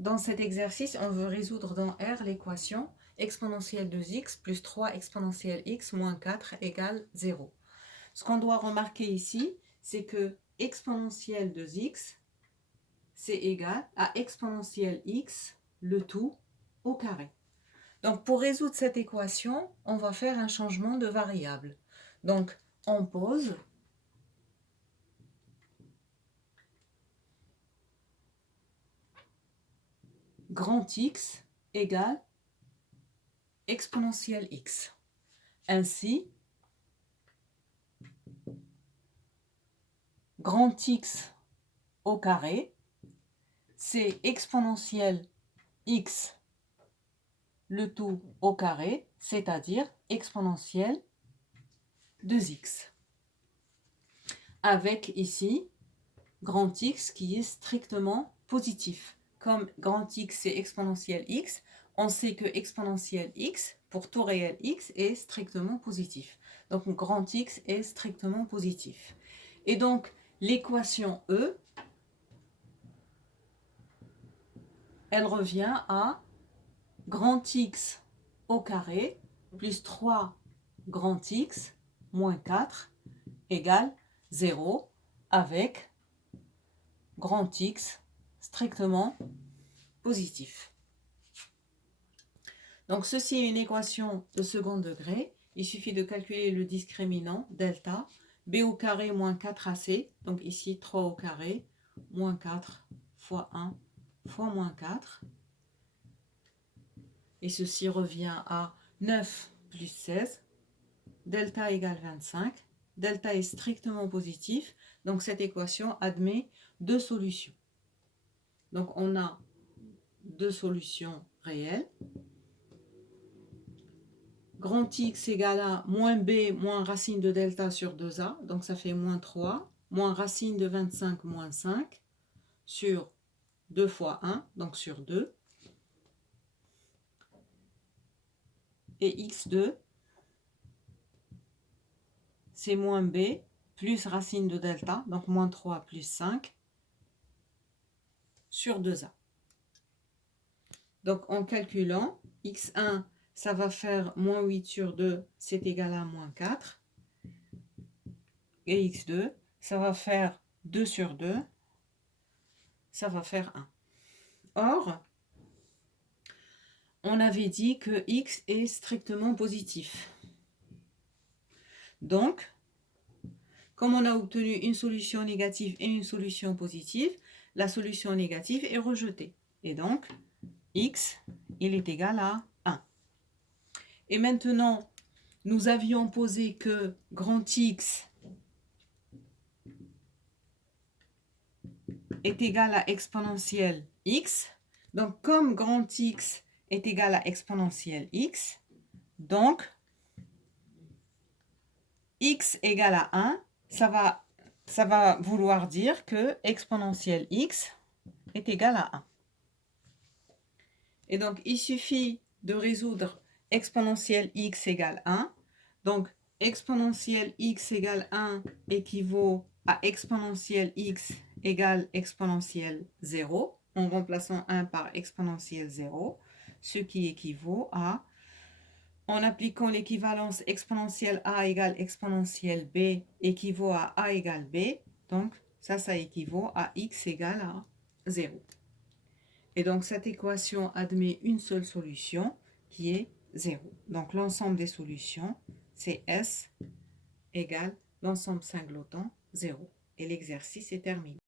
Dans cet exercice, on veut résoudre dans R l'équation exponentielle de x plus 3 exponentielle x moins 4 égale 0. Ce qu'on doit remarquer ici, c'est que exponentielle de x, c'est égal à exponentielle x, le tout au carré. Donc, pour résoudre cette équation, on va faire un changement de variable. Donc, on pose grand X égale exponentielle x. Ainsi, grand X au carré, c'est exponentielle x le tout au carré, c'est-à-dire exponentielle de x. Avec ici, grand X qui est strictement positif. Comme grand X c'est exponentielle x, on sait que exponentielle x, pour tout réel x, est strictement positif. Donc grand X est strictement positif. Et donc l'équation E, elle revient à grand X au carré plus 3 grand X moins 4 égale 0 avec grand X strictement positif. Donc ceci est une équation de second degré. Il suffit de calculer le discriminant delta b au carré moins 4ac, donc ici 3 au carré moins 4 fois 1 fois moins 4. Et ceci revient à 9 plus 16. Delta égale 25. Delta est strictement positif. Donc cette équation admet deux solutions. Donc on a deux solutions réelles. Grand X égale à moins B moins racine de delta sur 2A. Donc ça fait moins 3. Moins racine de 25 moins 5 sur 2 fois 1, donc sur 2. Et x2, c'est moins b plus racine de delta, donc moins 3 plus 5 sur 2a. Donc en calculant, x1, ça va faire moins 8 sur 2, c'est égal à moins 4. Et x2, ça va faire 2 sur 2, ça va faire 1. Or, on avait dit que x est strictement positif. Donc, comme on a obtenu une solution négative et une solution positive, la solution négative est rejetée. Et donc, x, il est égal à 1. Et maintenant, nous avions posé que grand X est égal à exponentielle x. Donc, comme grand X est égal à exponentielle x, donc x égale à 1, ça va vouloir dire que exponentielle x est égal à 1. Et donc, il suffit de résoudre exponentielle x égale 1. Donc, exponentielle x égale 1 équivaut à exponentielle x égale exponentielle 0, en remplaçant 1 par exponentielle 0, ce qui équivaut à, en appliquant l'équivalence exponentielle a égale exponentielle b, équivaut à a égale b. Donc, ça équivaut à x égale à 0. Et donc, cette équation admet une seule solution qui est 0. Donc, l'ensemble des solutions, c'est S égale l'ensemble singleton 0. Et l'exercice est terminé.